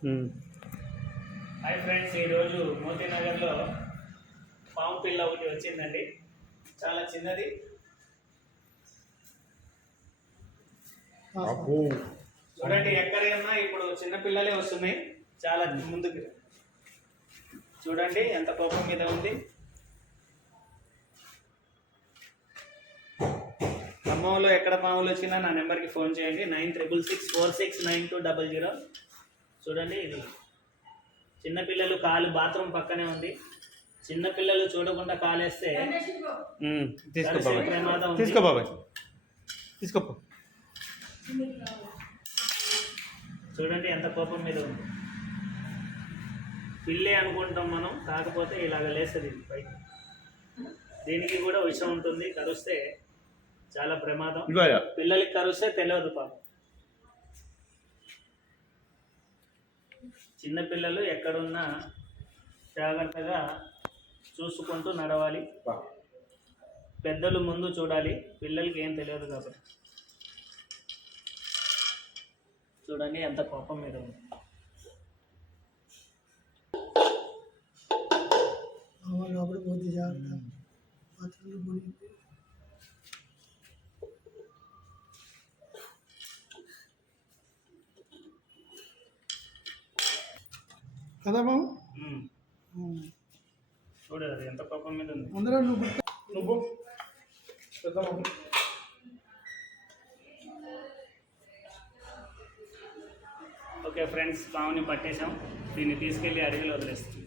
Hi friends ఈరోజు మోతీనగర్లో పాము పిల్ల ఒకటి వచ్చిందండి. చాలా చిన్నది. చూడండి ఎక్కడైనా ఇప్పుడు చిన్న పిల్లలే వస్తున్నాయి. చాలా ముందుకు. చూడండి ఎంత కోపం మీద ఉంది. ఖమ్మంలో ఎక్కడ పాములు వచ్చినా నా నెంబర్కి ఫోన్ చేయండి. Nine triple six four six nine two double zero. చూడండి ఇది. చిన్నపిల్లలు కాలు బాత్రూమ్ పక్కనే ఉంది. చిన్నపిల్లలు చూడకుండా కాలేస్తే తీసుకో బాబాయ్. బాబాయ్. చూడండి ఎంత కోపం మీద ఉంది. పిల్లే అనుకుంటాం మనం కాకపోతే ఇలాగ లేస్తుంది పైకి. దీనికి కూడా విషం ఉంటుంది కరుస్తే చాలా ప్రమాదం. పిల్లలకి కరుస్తే తెలియదు పాపం. చిన్నపిల్లలు ఎక్కడున్నా జాగ్రత్తగా చూసుకుంటూ నడవాలి. పెద్దలు ముందు చూడాలి. పిల్లలకి ఏం తెలియదు కాబట్టి. చూడండి ఎంత కోపం మీద ఉంది. లోపల పోతే జాగ్రత్త కదా బాబు. చూడు ఎంత కోపం మీద ఉంది. అందరూ నువ్వు నువ్వు. పెద్ద. ఓకే ఫ్రెండ్స్ పావుని పట్టేశాం. దీన్ని తీసుకెళ్ళి అడవిలో వదిలేస్తాం